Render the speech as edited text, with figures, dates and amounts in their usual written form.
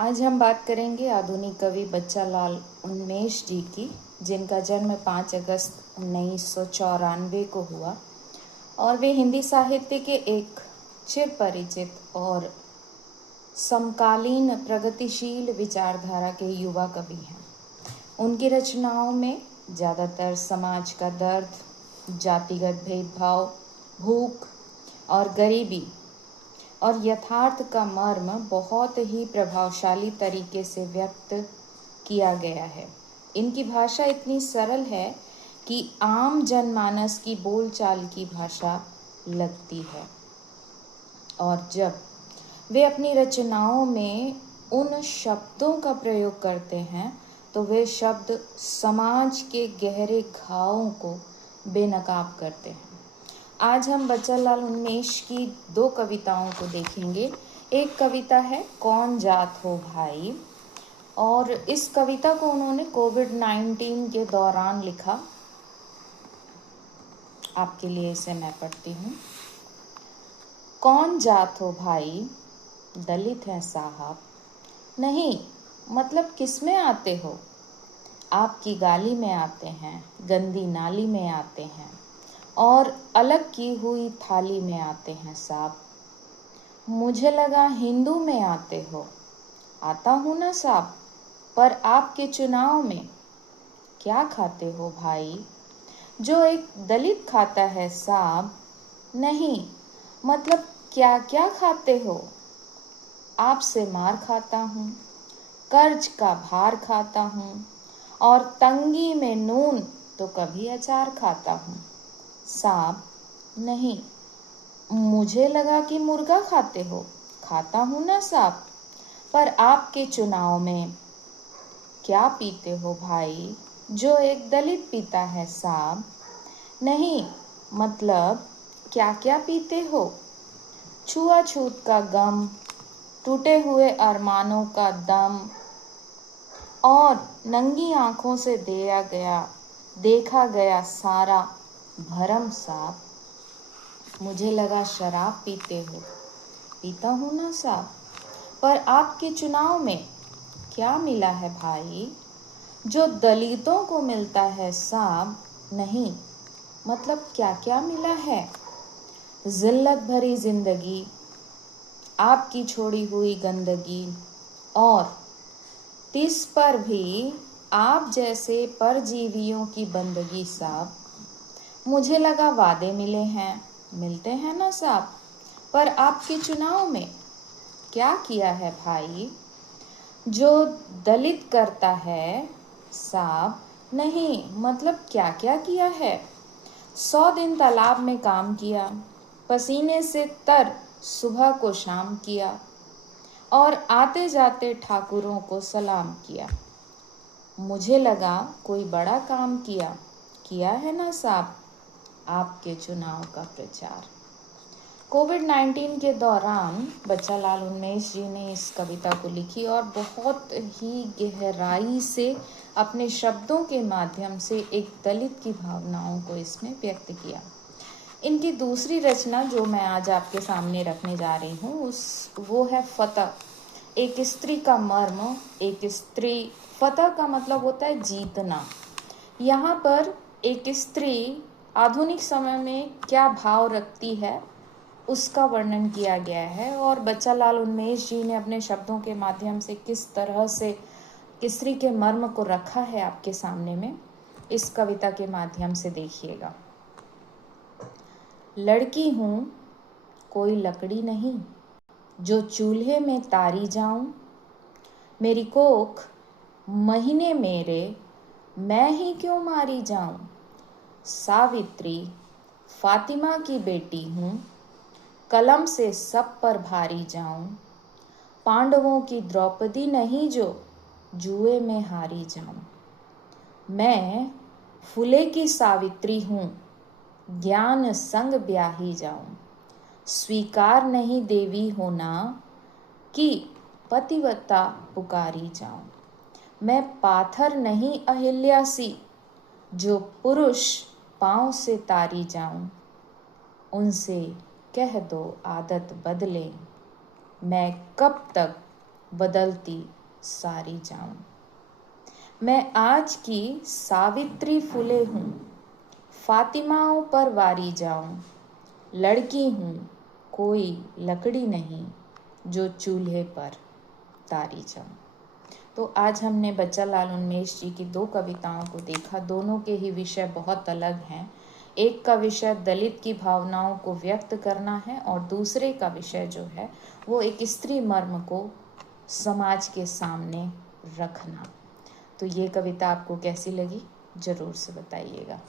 आज हम बात करेंगे आधुनिक कवि बच्चालाल उन्मेष जी की, जिनका जन्म 5 अगस्त 1994 को हुआ और वे हिंदी साहित्य के एक चिरपरिचित और समकालीन प्रगतिशील विचारधारा के युवा कवि हैं। उनकी रचनाओं में ज़्यादातर समाज का दर्द, जातिगत भेदभाव, भूख और गरीबी और यथार्थ का मर्म बहुत ही प्रभावशाली तरीके से व्यक्त किया गया है। इनकी भाषा इतनी सरल है कि आम जनमानस की बोलचाल की भाषा लगती है, और जब वे अपनी रचनाओं में उन शब्दों का प्रयोग करते हैं तो वे शब्द समाज के गहरे घावों को बेनकाब करते हैं। आज हम बच्चालाल उन्मेष की 2 कविताओं को देखेंगे। एक कविता है कौन जात हो भाई, और इस कविता को उन्होंने कोविड-19 के दौरान लिखा। आपके लिए इसे मैं पढ़ती हूँ। कौन जात हो भाई, दलित हैं साहब, नहीं मतलब किस में आते हो, आपकी गाली में आते हैं, गंदी नाली में आते हैं और अलग की हुई थाली में आते हैं साहब। मुझे लगा हिंदू में आते हो, आता हूँ ना साहब, पर आपके चुनाव में क्या खाते हो भाई, जो एक दलित खाता है साहब, नहीं मतलब क्या क्या खाते हो, आपसे मार खाता हूँ, कर्ज का भार खाता हूँ और तंगी में नून तो कभी अचार खाता हूँ साहब, नहीं मुझे लगा कि मुर्गा खाते हो, खाता हूँ ना साहब, पर आपके चुनाव में क्या पीते हो भाई, जो एक दलित पीता है साहब, नहीं मतलब क्या क्या पीते हो, छुआछूत का गम, टूटे हुए अरमानों का दम और नंगी आंखों से देखा गया सारा भरम साहब। मुझे लगा शराब पीते हो, पीता हूँ ना साहब, पर आपके चुनाव में क्या मिला है भाई, जो दलितों को मिलता है साहब, नहीं मतलब क्या क्या मिला है, जिल्लत भरी जिंदगी, आपकी छोड़ी हुई गंदगी और तिस पर भी आप जैसे परजीवियों की बंदगी साहब। मुझे लगा वादे मिले हैं, मिलते हैं ना साहब, पर आपके चुनाव में क्या किया है भाई, जो दलित करता है साहब, नहीं मतलब क्या क्या किया है, 100 दिन तालाब में काम किया, पसीने से तर सुबह को शाम किया और आते जाते ठाकुरों को सलाम किया। मुझे लगा कोई बड़ा काम किया है ना साहब, आपके चुनाव का प्रचार। कोविड-19 के दौरान बच्चालाल उन्मेष जी ने इस कविता को लिखी और बहुत ही गहराई से अपने शब्दों के माध्यम से एक दलित की भावनाओं को इसमें व्यक्त किया। इनकी दूसरी रचना जो मैं आज आपके सामने रखने जा रही हूँ वो है फतह। एक स्त्री का मर्म, एक स्त्री, फतह का मतलब होता है जीतना। यहाँ पर एक स्त्री आधुनिक समय में क्या भाव रखती है उसका वर्णन किया गया है, और बच्चालाल उन्मेष जी ने अपने शब्दों के माध्यम से किस तरह से स्त्री के मर्म को रखा है आपके सामने में, इस कविता के माध्यम से देखिएगा। लड़की हूँ कोई लकड़ी नहीं, जो चूल्हे में तारी जाऊं, मेरी कोख महीने मेरे, मैं ही क्यों मारी जाऊं, सावित्री फातिमा की बेटी हूँ, कलम से सब पर भारी जाऊं, पांडवों की द्रौपदी नहीं जो जुए में हारी जाऊं, मैं फूले की सावित्री हूँ, ज्ञान संग ब्याही जाऊं, स्वीकार नहीं देवी होना कि पतिव्रता पुकारी जाऊं, मैं पाथर नहीं अहिल्या सी, जो पुरुष पांव से तारी जाऊं, उनसे कह दो आदत बदले, मैं कब तक बदलती सारी जाऊं। मैं आज की सावित्री फुले हूँ, फातिमाओं पर वारी जाऊं। लड़की हूँ, कोई लकड़ी नहीं, जो चूल्हे पर तारी जाऊं। तो आज हमने बच्चालाल उन्मेष जी की 2 कविताओं को देखा। दोनों के ही विषय बहुत अलग हैं। एक का विषय दलित की भावनाओं को व्यक्त करना है और दूसरे का विषय जो है वो एक स्त्री मर्म को समाज के सामने रखना। तो ये कविता आपको कैसी लगी ज़रूर से बताइएगा।